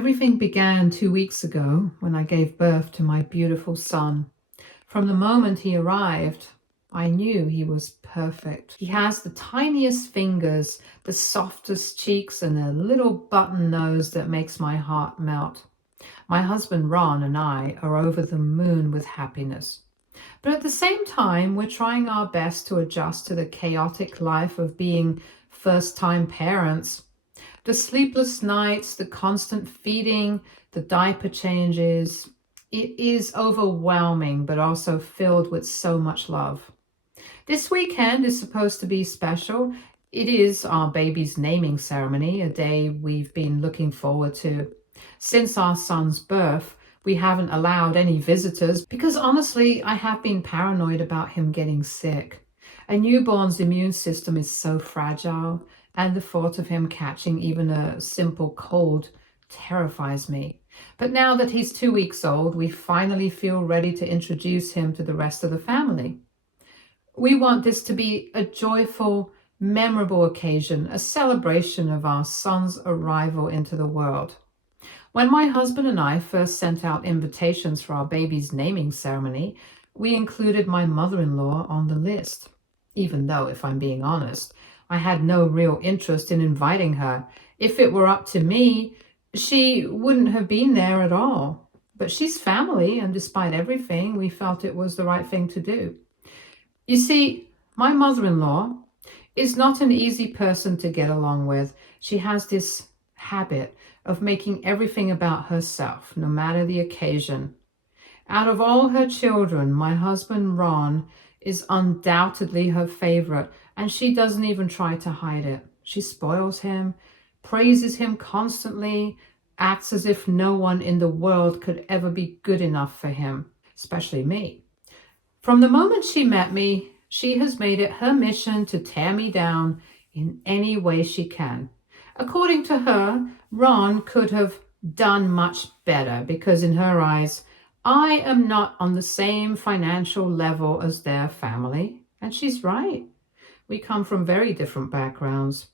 Everything began 2 weeks ago when I gave birth to my beautiful son. From the moment he arrived, I knew he was perfect. He has the tiniest fingers, the softest cheeks, and a little button nose that makes my heart melt. My husband Ron and I are over the moon with happiness. But at the same time, we're trying our best to adjust to the chaotic life of being first-time parents. The sleepless nights, the constant feeding, the diaper changes. It is overwhelming, but also filled with so much love. This weekend is supposed to be special. It is our baby's naming ceremony, a day we've been looking forward to. Since our son's birth, we haven't allowed any visitors because honestly, I have been paranoid about him getting sick. A newborn's immune system is so fragile, and the thought of him catching even a simple cold terrifies me. But now that he's 2 weeks old, we finally feel ready to introduce him to the rest of the family. We want this to be a joyful, memorable occasion, a celebration of our son's arrival into the world. When my husband and I first sent out invitations for our baby's naming ceremony, we included my mother-in-law on the list, even though, if I'm being honest, I had no real interest in inviting her. If it were up to me, she wouldn't have been there at all. But she's family, and despite everything, we felt it was the right thing to do. You see, my mother-in-law is not an easy person to get along with. She has this habit of making everything about herself, no matter the occasion. Out of all her children, my husband Ron is undoubtedly her favorite, and she doesn't even try to hide it. She spoils him, praises him constantly, acts as if no one in the world could ever be good enough for him, especially me. From the moment she met me, she has made it her mission to tear me down in any way she can. According to her, Ron could have done much better because in her eyes, I am not on the same financial level as their family. And she's right. We come from very different backgrounds.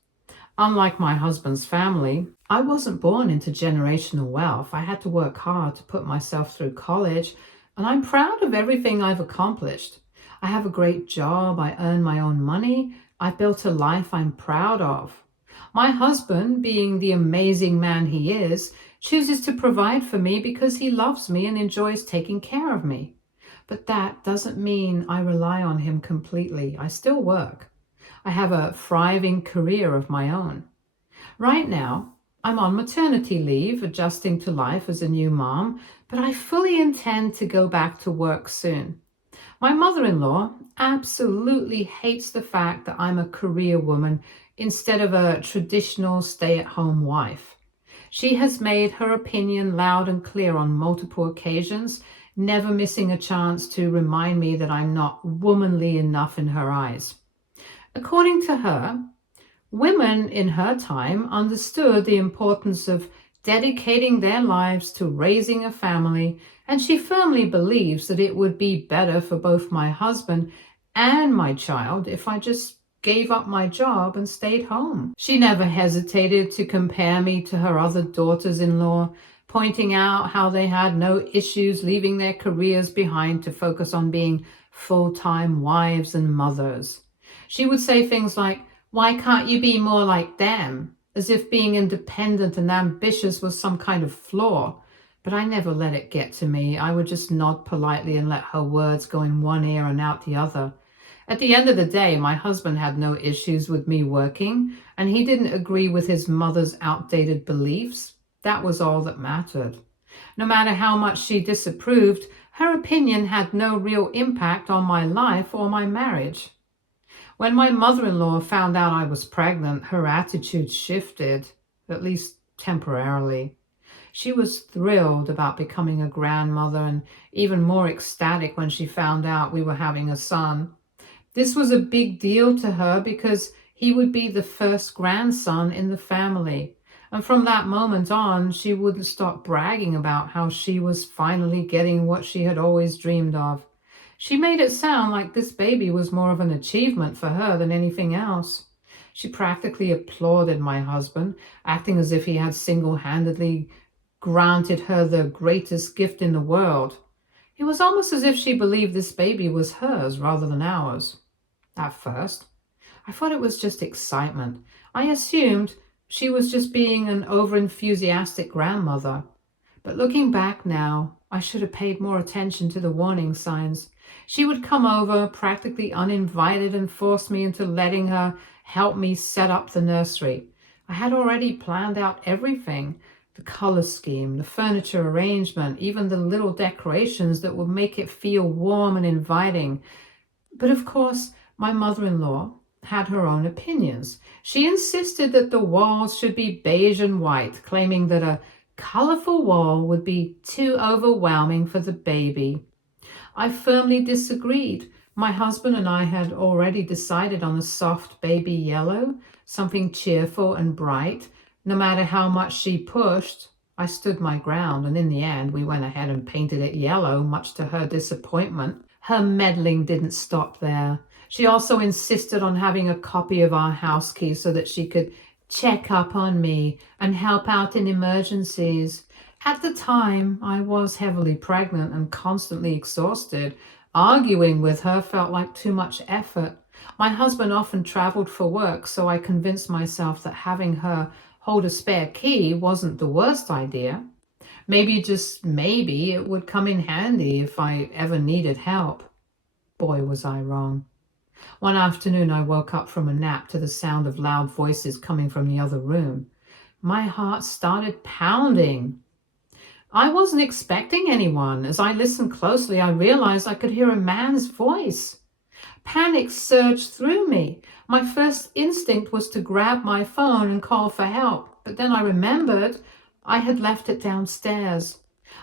Unlike my husband's family, I wasn't born into generational wealth. I had to work hard to put myself through college, and I'm proud of everything I've accomplished. I have a great job. I earn my own money. I've built a life I'm proud of. My husband, being the amazing man he is, chooses to provide for me because he loves me and enjoys taking care of me. But that doesn't mean I rely on him completely. I still work. I have a thriving career of my own. Right now, I'm on maternity leave, adjusting to life as a new mom, but I fully intend to go back to work soon. My mother-in-law absolutely hates the fact that I'm a career woman instead of a traditional stay-at-home wife. She has made her opinion loud and clear on multiple occasions, never missing a chance to remind me that I'm not womanly enough in her eyes. According to her, women in her time understood the importance of dedicating their lives to raising a family, and she firmly believes that it would be better for both my husband and my child if I just gave up my job and stayed home. She never hesitated to compare me to her other daughters-in-law, pointing out how they had no issues leaving their careers behind to focus on being full-time wives and mothers. She would say things like, "Why can't you be more like them?" as if being independent and ambitious was some kind of flaw. But I never let it get to me. I would just nod politely and let her words go in one ear and out the other. At the end of the day, my husband had no issues with me working, and he didn't agree with his mother's outdated beliefs. That was all that mattered. No matter how much she disapproved, her opinion had no real impact on my life or my marriage. When my mother-in-law found out I was pregnant, her attitude shifted, at least temporarily. She was thrilled about becoming a grandmother and even more ecstatic when she found out we were having a son. This was a big deal to her because he would be the first grandson in the family. And from that moment on, she wouldn't stop bragging about how she was finally getting what she had always dreamed of. She made it sound like this baby was more of an achievement for her than anything else. She practically applauded my husband, acting as if he had single-handedly granted her the greatest gift in the world. It was almost as if she believed this baby was hers rather than ours. At first, I thought it was just excitement. I assumed she was just being an over-enthusiastic grandmother. But looking back now, I should have paid more attention to the warning signs. She would come over practically uninvited and force me into letting her help me set up the nursery. I had already planned out everything, the color scheme, the furniture arrangement, even the little decorations that would make it feel warm and inviting. But of course, my mother-in-law had her own opinions. She insisted that the walls should be beige and white, claiming that a colorful wall would be too overwhelming for the baby. I firmly disagreed. My husband and I had already decided on a soft baby yellow, something cheerful and bright. No matter how much she pushed, I stood my ground, and in the end we went ahead and painted it yellow, much to her disappointment. Her meddling didn't stop there. She also insisted on having a copy of our house key so that she could check up on me and help out in emergencies. At the time, I was heavily pregnant and constantly exhausted. Arguing with her felt like too much effort. My husband often traveled for work, so I convinced myself that having her hold a spare key wasn't the worst idea. Maybe, just maybe, it would come in handy if I ever needed help. Boy, was I wrong. One afternoon, I woke up from a nap to the sound of loud voices coming from the other room. My heart started pounding. I wasn't expecting anyone. As I listened closely, I realized I could hear a man's voice. Panic surged through me. My first instinct was to grab my phone and call for help, but then I remembered I had left it downstairs.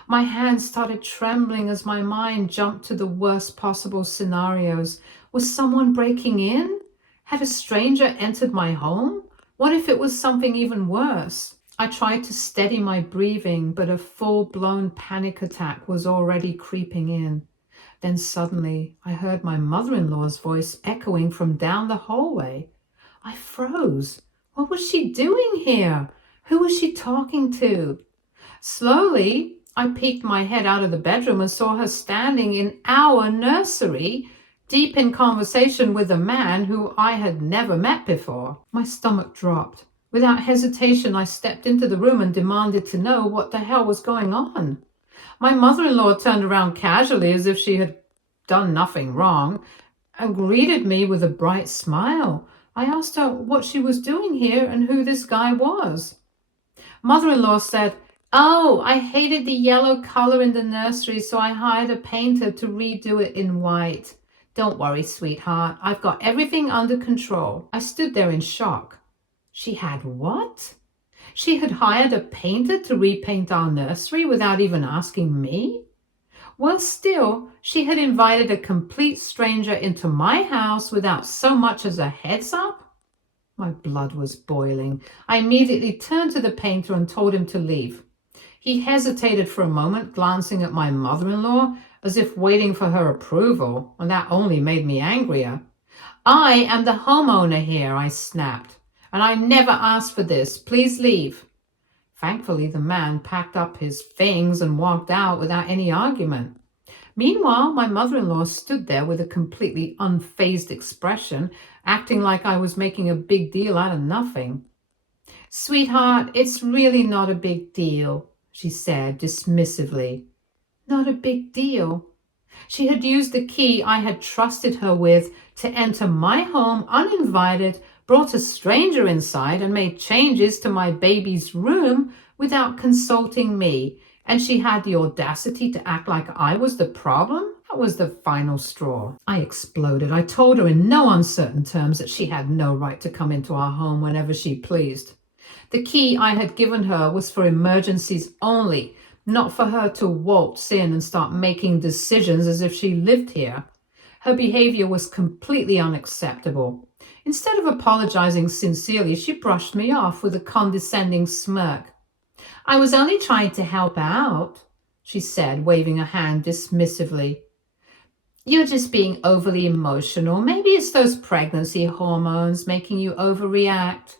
My hands started trembling as my mind jumped to the worst possible scenarios. Was someone breaking in? Had a stranger entered my home? What if it was something even worse? I tried to steady my breathing, but a full-blown panic attack was already creeping in. Then suddenly, I heard my mother-in-law's voice echoing from down the hallway. I froze. What was she doing here? Who was she talking to? Slowly, I peeked my head out of the bedroom and saw her standing in our nursery, deep in conversation with a man who I had never met before. My stomach dropped. Without hesitation, I stepped into the room and demanded to know what the hell was going on. My mother-in-law turned around casually as if she had done nothing wrong and greeted me with a bright smile. I asked her what she was doing here and who this guy was. Mother-in-law said, "Oh, I hated the yellow color in the nursery, so I hired a painter to redo it in white. Don't worry, sweetheart. I've got everything under control." I stood there in shock. She had what? She had hired a painter to repaint our nursery without even asking me? Worse still, she had invited a complete stranger into my house without so much as a heads up? My blood was boiling. I immediately turned to the painter and told him to leave. He hesitated for a moment, glancing at my mother-in-law as if waiting for her approval, and that only made me angrier. "I am the homeowner here," I snapped, "and I never asked for this. Please leave." Thankfully, the man packed up his things and walked out without any argument. Meanwhile, my mother-in-law stood there with a completely unfazed expression, acting like I was making a big deal out of nothing. "Sweetheart, it's really not a big deal," she said dismissively. Not a big deal. She had used the key I had trusted her with to enter my home uninvited, brought a stranger inside, and made changes to my baby's room without consulting me. And she had the audacity to act like I was the problem? That was the final straw. I exploded. I told her in no uncertain terms that she had no right to come into our home whenever she pleased. The key I had given her was for emergencies only, not for her to waltz in and start making decisions as if she lived here. Her behavior was completely unacceptable. Instead of apologizing sincerely, she brushed me off with a condescending smirk. "I was only trying to help out," she said, waving a hand dismissively. "You're just being overly emotional. Maybe it's those pregnancy hormones making you overreact."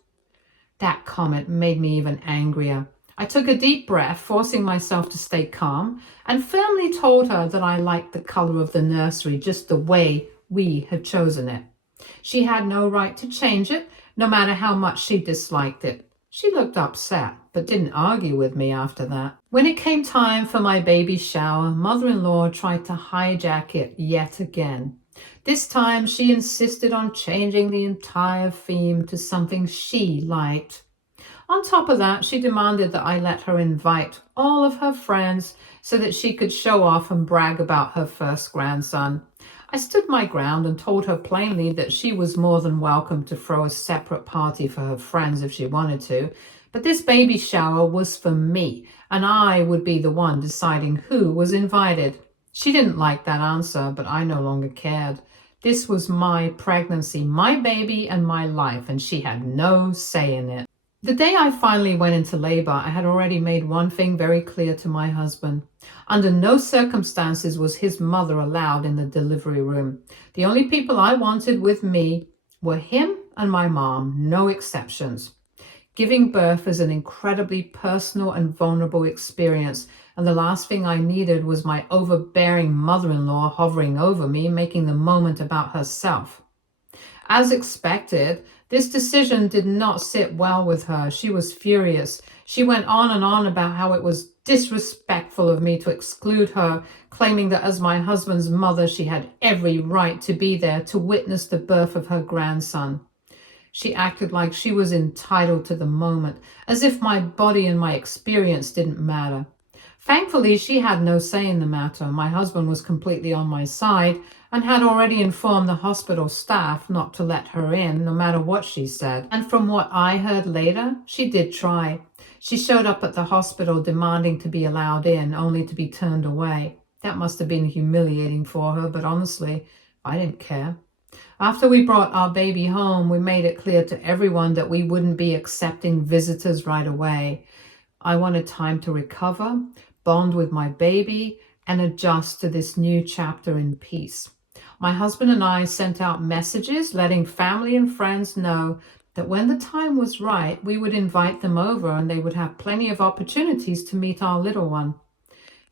That comment made me even angrier. I took a deep breath, forcing myself to stay calm, and firmly told her that I liked the color of the nursery just the way we had chosen it. She had no right to change it, no matter how much she disliked it. She looked upset, but didn't argue with me after that. When it came time for my baby shower, mother-in-law tried to hijack it yet again. This time she insisted on changing the entire theme to something she liked. On top of that, she demanded that I let her invite all of her friends so that she could show off and brag about her first grandson. I stood my ground and told her plainly that she was more than welcome to throw a separate party for her friends if she wanted to, but this baby shower was for me, and I would be the one deciding who was invited. She didn't like that answer, but I no longer cared. This was my pregnancy, my baby, and my life, and she had no say in it. The day I finally went into labor, I had already made one thing very clear to my husband. Under no circumstances was his mother allowed in the delivery room. The only people I wanted with me were him and my mom, no exceptions. Giving birth is an incredibly personal and vulnerable experience, and the last thing I needed was my overbearing mother-in-law hovering over me, making the moment about herself. As expected, this decision did not sit well with her. She was furious. She went on and on about how it was disrespectful of me to exclude her, claiming that as my husband's mother, she had every right to be there to witness the birth of her grandson. She acted like she was entitled to the moment, as if my body and my experience didn't matter. Thankfully, she had no say in the matter. My husband was completely on my side and had already informed the hospital staff not to let her in, no matter what she said. And from what I heard later, she did try. She showed up at the hospital demanding to be allowed in, only to be turned away. That must have been humiliating for her, but honestly, I didn't care. After we brought our baby home, we made it clear to everyone that we wouldn't be accepting visitors right away. I wanted time to recover, bond with my baby, and adjust to this new chapter in peace. My husband and I sent out messages letting family and friends know that when the time was right, we would invite them over and they would have plenty of opportunities to meet our little one.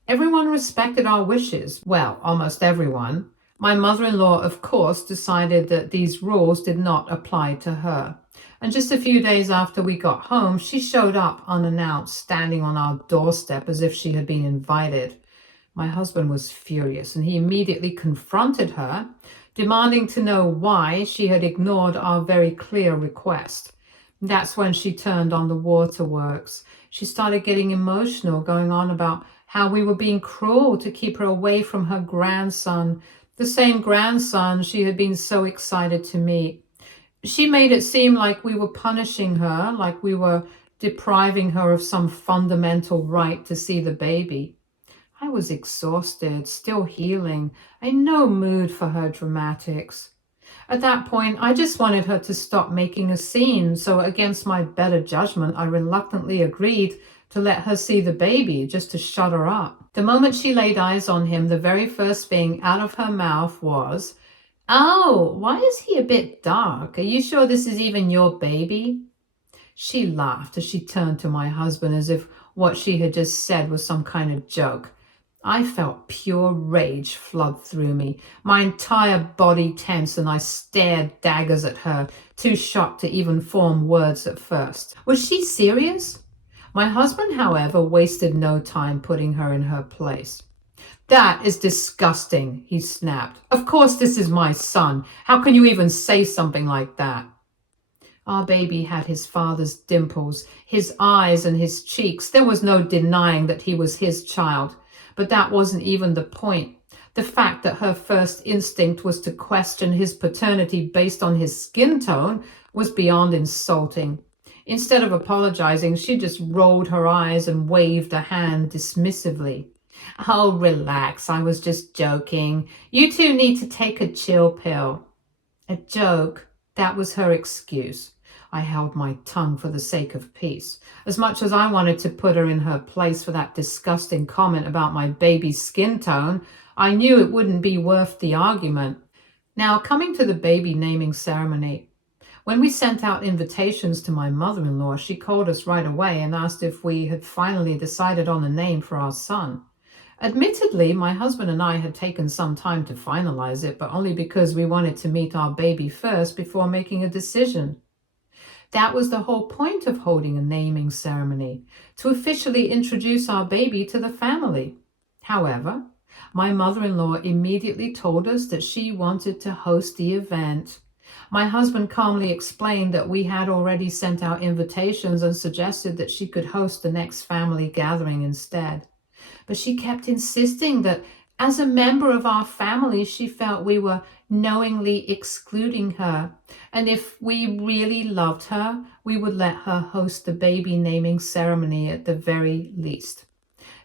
Everyone respected our wishes. Well, almost everyone. My mother-in-law, of course, decided that these rules did not apply to her. And just a few days after we got home, she showed up unannounced, standing on our doorstep as if she had been invited. My husband was furious, and he immediately confronted her, demanding to know why she had ignored our very clear request. That's when she turned on the waterworks. She started getting emotional, going on about how we were being cruel to keep her away from her grandson, the same grandson she had been so excited to meet. She made it seem like we were punishing her, like we were depriving her of some fundamental right to see the baby. I was exhausted, still healing, in no mood for her dramatics. At that point, I just wanted her to stop making a scene, so against my better judgment, I reluctantly agreed to let her see the baby, just to shut her up. The moment she laid eyes on him, the very first thing out of her mouth was, "Oh, why is he a bit dark? Are you sure this is even your baby?" She laughed as she turned to my husband as if what she had just said was some kind of joke. I felt pure rage flood through me. My entire body tense, and I stared daggers at her, too shocked to even form words at first. Was she serious? My husband, however, wasted no time putting her in her place. "That is disgusting," he snapped. "Of course this is my son. How can you even say something like that?" Our baby had his father's dimples, his eyes and his cheeks. There was no denying that he was his child. But that wasn't even the point. The fact that her first instinct was to question his paternity based on his skin tone was beyond insulting. Instead of apologizing, she just rolled her eyes and waved a hand dismissively. "Oh, relax. I was just joking. You two need to take a chill pill." A joke? That was her excuse. I held my tongue for the sake of peace. As much as I wanted to put her in her place for that disgusting comment about my baby's skin tone, I knew it wouldn't be worth the argument. Now, coming to the baby naming ceremony. When we sent out invitations to my mother-in-law, she called us right away and asked if we had finally decided on a name for our son. Admittedly, my husband and I had taken some time to finalize it, but only because we wanted to meet our baby first before making a decision. That was the whole point of holding a naming ceremony, to officially introduce our baby to the family. However, my mother-in-law immediately told us that she wanted to host the event. My husband calmly explained that we had already sent out invitations and suggested that she could host the next family gathering instead. But she kept insisting that as a member of our family, she felt we were knowingly excluding her. And if we really loved her, we would let her host the baby naming ceremony at the very least.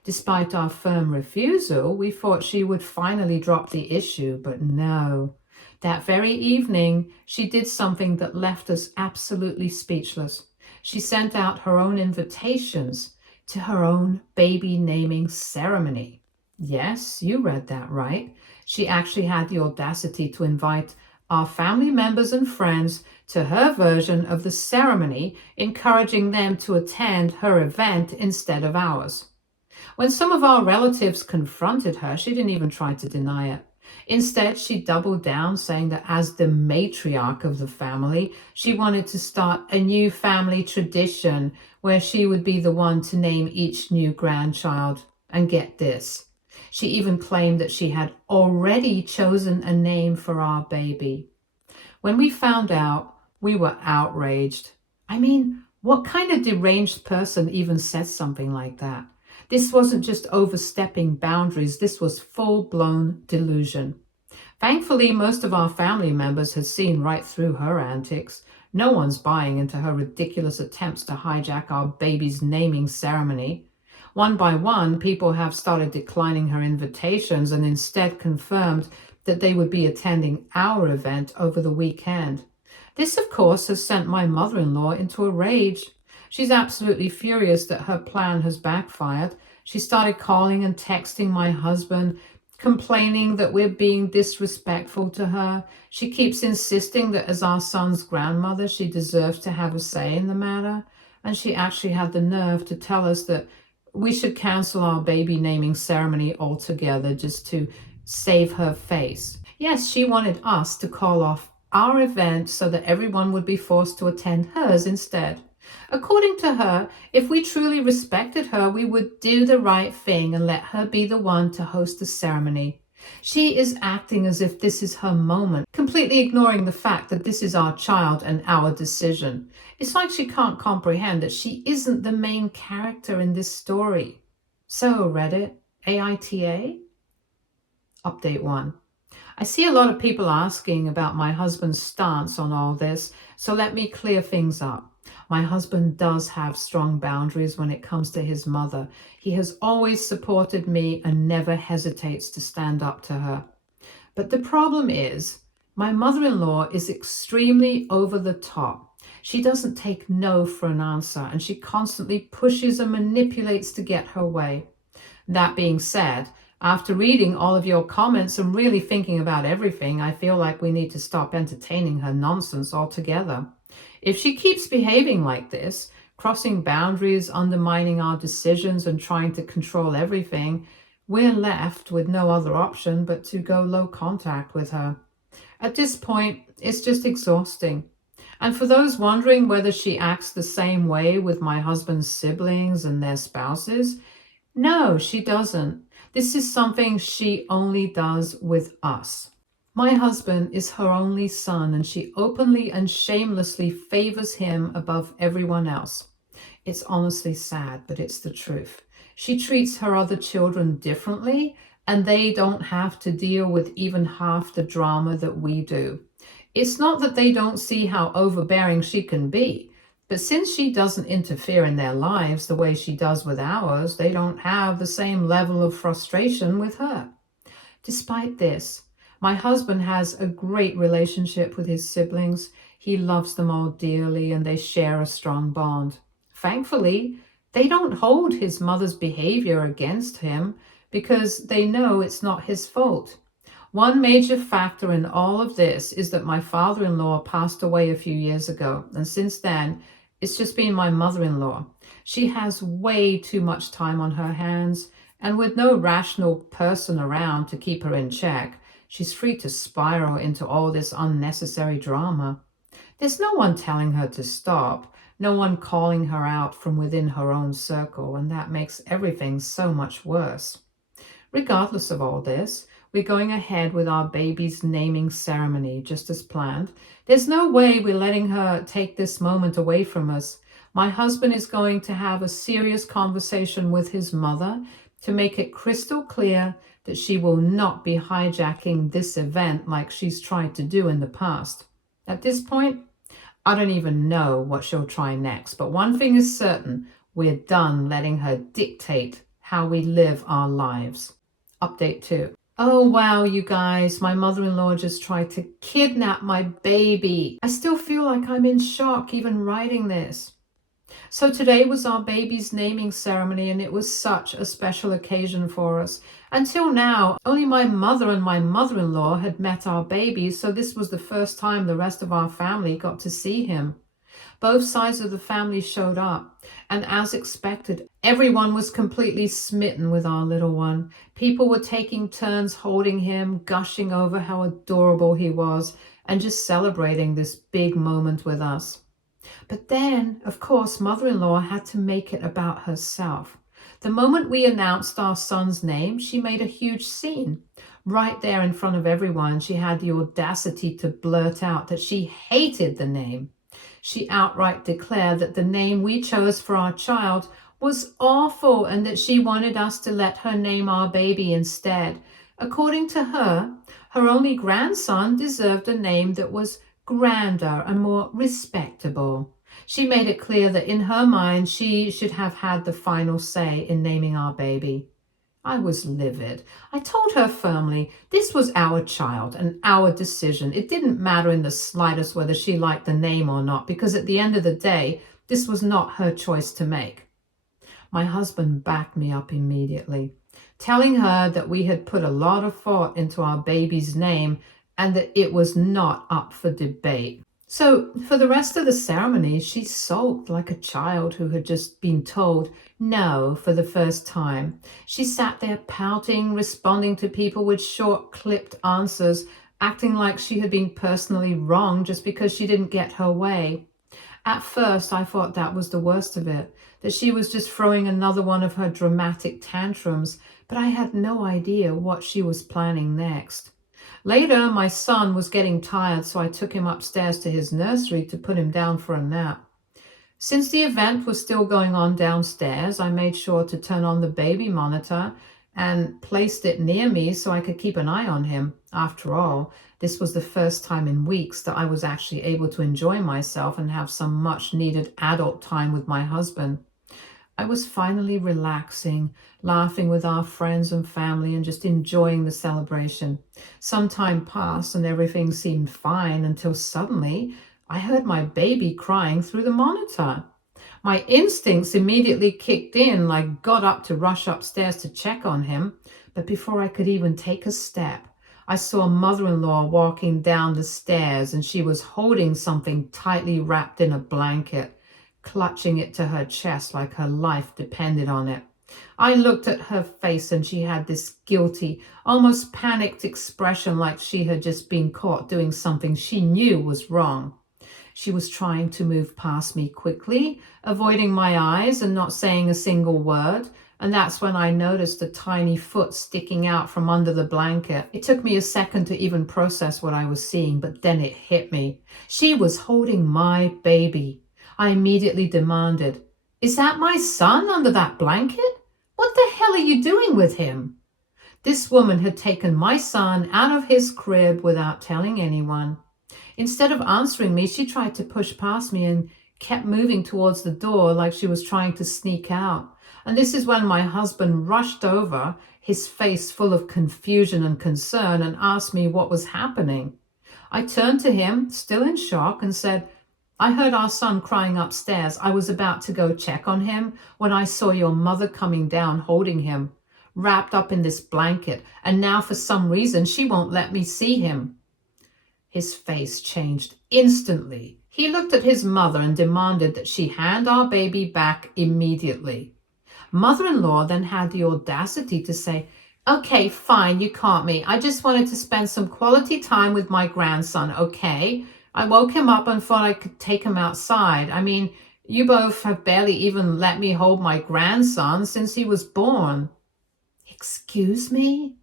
Despite our firm refusal, we thought she would finally drop the issue, but no. That very evening, she did something that left us absolutely speechless. She sent out her own invitations to her own baby naming ceremony. Yes, you read that right. She actually had the audacity to invite our family members and friends to her version of the ceremony, encouraging them to attend her event instead of ours. When some of our relatives confronted her, she didn't even try to deny it. Instead, she doubled down, saying that as the matriarch of the family, she wanted to start a new family tradition where she would be the one to name each new grandchild. And get this, she even claimed that she had already chosen a name for our baby. When we found out, we were outraged. I mean, what kind of deranged person even says something like that? This wasn't just overstepping boundaries, this was full-blown delusion. Thankfully, most of our family members had seen right through her antics. No one's buying into her ridiculous attempts to hijack our baby's naming ceremony. One by one, people have started declining her invitations and instead confirmed that they would be attending our event over the weekend. This, of course, has sent my mother-in-law into a rage. She's absolutely furious that her plan has backfired. She started calling and texting my husband, complaining that we're being disrespectful to her. She keeps insisting that as our son's grandmother, she deserves to have a say in the matter. And she actually had the nerve to tell us that we should cancel our baby naming ceremony altogether just to save her face. Yes, she wanted us to call off our event so that everyone would be forced to attend hers instead. According to her, if we truly respected her, we would do the right thing and let her be the one to host the ceremony. She is acting as if this is her moment, completely ignoring the fact that this is our child and our decision. It's like she can't comprehend that she isn't the main character in this story. So, Reddit, AITA? Update 1. I see a lot of people asking about my husband's stance on all this, so let me clear things up. My husband does have strong boundaries when it comes to his mother. He has always supported me and never hesitates to stand up to her. But the problem is, my mother-in-law is extremely over the top. She doesn't take no for an answer, and she constantly pushes and manipulates to get her way. That being said, after reading all of your comments and really thinking about everything, I feel like we need to stop entertaining her nonsense altogether. If she keeps behaving like this, crossing boundaries, undermining our decisions, and trying to control everything, we're left with no other option but to go low contact with her. At this point, it's just exhausting. And for those wondering whether she acts the same way with my husband's siblings and their spouses, no, she doesn't. This is something she only does with us. My husband is her only son, and she openly and shamelessly favors him above everyone else. It's honestly sad, but it's the truth. She treats her other children differently, and they don't have to deal with even half the drama that we do. It's not that they don't see how overbearing she can be, but since she doesn't interfere in their lives the way she does with ours, they don't have the same level of frustration with her. Despite this, my husband has a great relationship with his siblings. He loves them all dearly and they share a strong bond. Thankfully, they don't hold his mother's behavior against him because they know it's not his fault. One major factor in all of this is that my father-in-law passed away a few years ago, and since then, it's just been my mother-in-law. She has way too much time on her hands, and with no rational person around to keep her in check, she's free to spiral into all this unnecessary drama. There's no one telling her to stop, no one calling her out from within her own circle, and that makes everything so much worse. Regardless of all this, we're going ahead with our baby's naming ceremony just as planned. There's no way we're letting her take this moment away from us. My husband is going to have a serious conversation with his mother to make it crystal clear that she will not be hijacking this event like she's tried to do in the past. At this point, I don't even know what she'll try next, but one thing is certain, we're done letting her dictate how we live our lives. Update 2. Oh wow, you guys, my mother-in-law just tried to kidnap my baby. I still feel like I'm in shock even writing this. So today was our baby's naming ceremony, and it was such a special occasion for us. Until now, only my mother and my mother-in-law had met our baby, so this was the first time the rest of our family got to see him. Both sides of the family showed up, and as expected, everyone was completely smitten with our little one. People were taking turns holding him, gushing over how adorable he was, and just celebrating this big moment with us. But then, of course, mother-in-law had to make it about herself. The moment we announced our son's name, she made a huge scene. Right there in front of everyone, she had the audacity to blurt out that she hated the name. She outright declared that the name we chose for our child was awful and that she wanted us to let her name our baby instead. According to her, her only grandson deserved a name that was grander and more respectable. She made it clear that in her mind, she should have had the final say in naming our baby. I was livid. I told her firmly, this was our child and our decision. It didn't matter in the slightest whether she liked the name or not, because at the end of the day, this was not her choice to make. My husband backed me up immediately, telling her that we had put a lot of thought into our baby's name and that it was not up for debate. So for the rest of the ceremony, she sulked like a child who had just been told no for the first time. She sat there pouting, responding to people with short, clipped answers, acting like she had been personally wrong just because she didn't get her way. At first, I thought that was the worst of it, that she was just throwing another one of her dramatic tantrums, but I had no idea what she was planning next. Later, my son was getting tired, so I took him upstairs to his nursery to put him down for a nap. Since the event was still going on downstairs, I made sure to turn on the baby monitor and placed it near me so I could keep an eye on him. After all, this was the first time in weeks that I was actually able to enjoy myself and have some much-needed adult time with my husband. I was finally relaxing, laughing with our friends and family and just enjoying the celebration. Some time passed and everything seemed fine until suddenly I heard my baby crying through the monitor. My instincts immediately kicked in and I got up to rush upstairs to check on him. But before I could even take a step, I saw mother-in-law walking down the stairs, and she was holding something tightly wrapped in a blanket, clutching it to her chest like her life depended on it. I looked at her face and she had this guilty, almost panicked expression like she had just been caught doing something she knew was wrong. She was trying to move past me quickly, avoiding my eyes and not saying a single word. And that's when I noticed a tiny foot sticking out from under the blanket. It took me a second to even process what I was seeing, but then it hit me. She was holding my baby. I immediately demanded, "Is that my son under that blanket? What the hell are you doing with him?" This woman had taken my son out of his crib without telling anyone. Instead of answering me, she tried to push past me and kept moving towards the door like she was trying to sneak out. And this is when my husband rushed over, his face full of confusion and concern, and asked me what was happening. I turned to him, still in shock, and said, "I heard our son crying upstairs. I was about to go check on him when I saw your mother coming down holding him." wrapped up in this blanket, and now for some reason she won't let me see him." His face changed instantly. He looked at his mother and demanded that she hand our baby back immediately. Mother-in-law then had the audacity to say, "Okay, fine, you caught me. I just wanted to spend some quality time with my grandson, okay? I woke him up and thought I could take him outside. I mean, you both have barely even let me hold my grandson since he was born." Excuse me?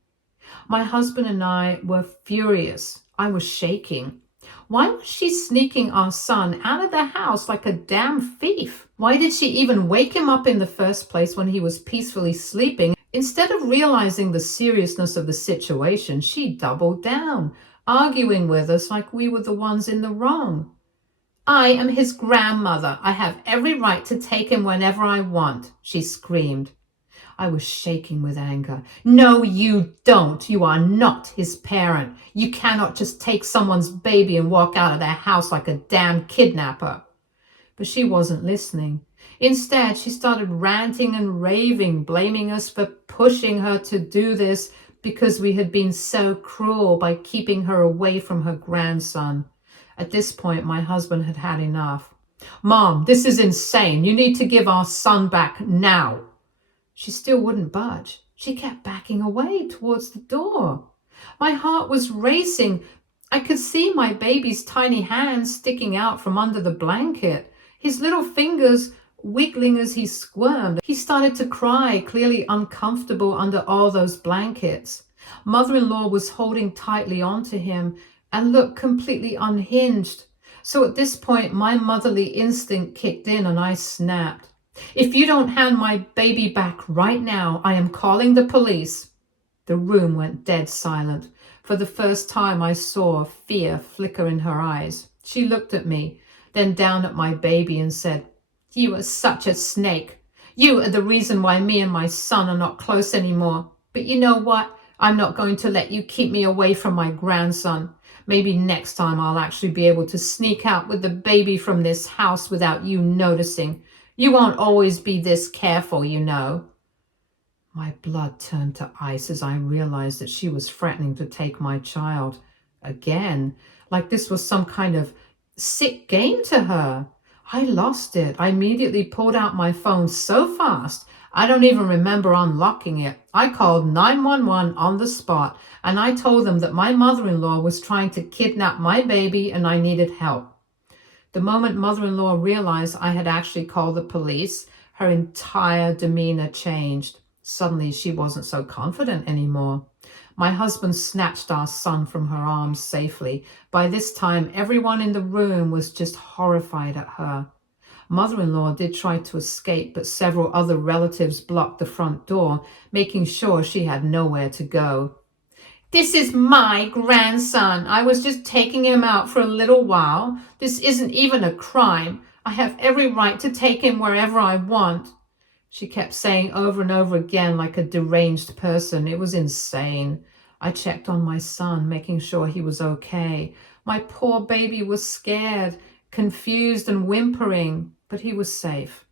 My husband and I were furious. I was shaking. Why was she sneaking our son out of the house like a damn thief? Why did she even wake him up in the first place when he was peacefully sleeping? Instead of realizing the seriousness of the situation, she doubled down, arguing with us like we were the ones in the wrong. "I am his grandmother. I have every right to take him whenever I want," she screamed. I was shaking with anger. "No, you don't. You are not his parent. You cannot just take someone's baby and walk out of their house like a damn kidnapper." But she wasn't listening. Instead, she started ranting and raving, blaming us for pushing her to do this because we had been so cruel by keeping her away from her grandson. At this point, my husband had had enough. "Mom, this is insane. You need to give our son back now." She still wouldn't budge. She kept backing away towards the door. My heart was racing. I could see my baby's tiny hands sticking out from under the blanket, his little fingers wiggling as he squirmed. He started to cry, clearly uncomfortable under all those blankets. Mother-in-law was holding tightly onto him and looked completely unhinged. So at this point, my motherly instinct kicked in and I snapped. "If you don't hand my baby back right now, I am calling the police." The room went dead silent. For the first time, I saw fear flicker in her eyes. She looked at me, then down at my baby and said, "You are such a snake. You are the reason why me and my son are not close anymore. But you know what? I'm not going to let you keep me away from my grandson. Maybe next time I'll actually be able to sneak out with the baby from this house without you noticing. You won't always be this careful, you know." My blood turned to ice as I realized that she was threatening to take my child. Again, like this was some kind of sick game to her. I lost it. I immediately pulled out my phone so fast, I don't even remember unlocking it. I called 911 on the spot, and I told them that my mother-in-law was trying to kidnap my baby and I needed help. The moment mother-in-law realized I had actually called the police, her entire demeanor changed. Suddenly, she wasn't so confident anymore. My husband snatched our son from her arms safely. By this time, everyone in the room was just horrified at her. Mother-in-law did try to escape, but several other relatives blocked the front door, making sure she had nowhere to go. "This is my grandson. I was just taking him out for a little while. This isn't even a crime. I have every right to take him wherever I want," she kept saying over and over again like a deranged person. It was insane. I checked on my son, making sure he was okay. My poor baby was scared, confused and whimpering, but he was safe.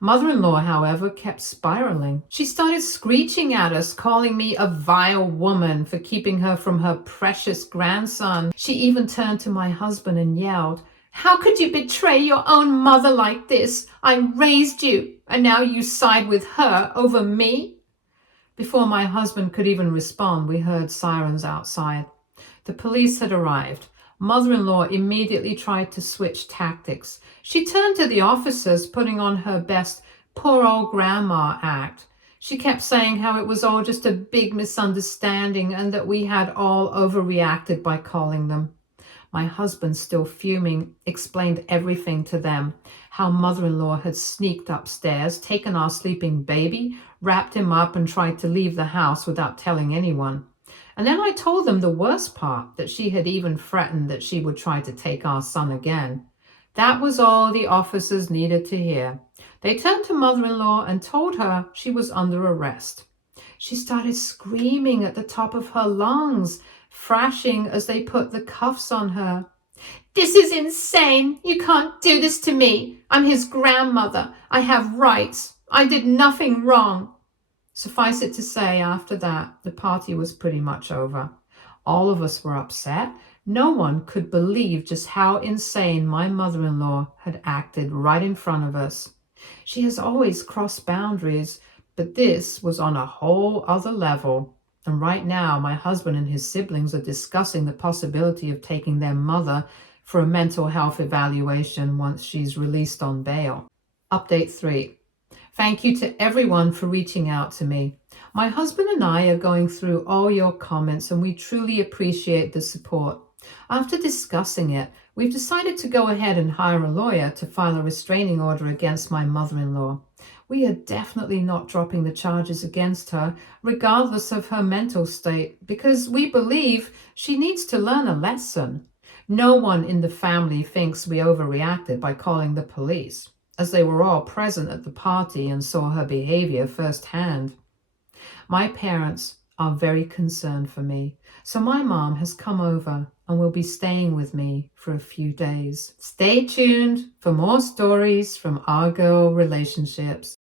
Mother-in-law, however, kept spiraling. She started screeching at us, calling me a vile woman for keeping her from her precious grandson. She even turned to my husband and yelled, "How could you betray your own mother like this? I raised you, and now you side with her over me?" Before my husband could even respond, we heard sirens outside. The police had arrived. Mother-in-law immediately tried to switch tactics. She turned to the officers, putting on her best poor old grandma act. She kept saying how it was all just a big misunderstanding and that we had all overreacted by calling them. My husband, still fuming, explained everything to them, how mother-in-law had sneaked upstairs, taken our sleeping baby, wrapped him up and tried to leave the house without telling anyone. And then I told them the worst part, that she had even threatened that she would try to take our son again. That was all the officers needed to hear. They turned to mother-in-law and told her she was under arrest. She started screaming at the top of her lungs, thrashing as they put the cuffs on her. "This is insane. You can't do this to me. I'm his grandmother. I have rights. I did nothing wrong." Suffice it to say, after that, the party was pretty much over. All of us were upset. No one could believe just how insane my mother-in-law had acted right in front of us. She has always crossed boundaries, but this was on a whole other level. And right now, my husband and his siblings are discussing the possibility of taking their mother for a mental health evaluation once she's released on bail. Update 3. Thank you to everyone for reaching out to me. My husband and I are going through all your comments and we truly appreciate the support. After discussing it, we've decided to go ahead and hire a lawyer to file a restraining order against my mother-in-law. We are definitely not dropping the charges against her, regardless of her mental state, because we believe she needs to learn a lesson. No one in the family thinks we overreacted by calling the police, as they were all present at the party and saw her behavior firsthand. My parents are very concerned for me, so my mom has come over and will be staying with me for a few days. Stay tuned for more stories from our girl relationships.